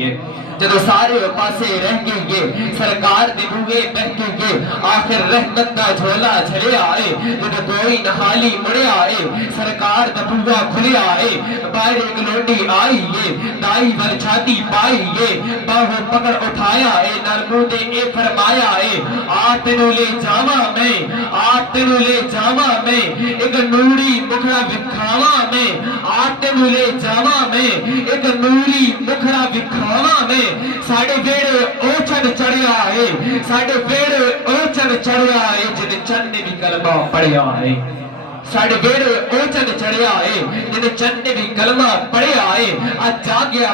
ये जदों सारे पासे रह गए सरकार दे बूहे बह गए आखिर रहमत दा झोला छड़िया है जदों कोई नहाली मुड़िया है सरकार दा बूहा खुलिया है बाहर एक लोटी आई है दाई वर छाती पाई है बाहों पकड़ उठाया है नरमू दे ए फरमाया है आ तेनू ले जावा मैं आ तेनू ले जावा मैं एक नूरी मुखड़ा विखावा मैं आ तेनू ले जावा मैं एक नूरी मुखड़ा विखावा में साडे वेड़े ओचन चढ़िया है साडे वेड़े ओचन चढ़िया है जिन चन्न ने भी कलमा पढ़िया है साडे वेड़े ओचन चढ़िया है जिन चन्न ने भी कलमा पढ़िया है आज जागया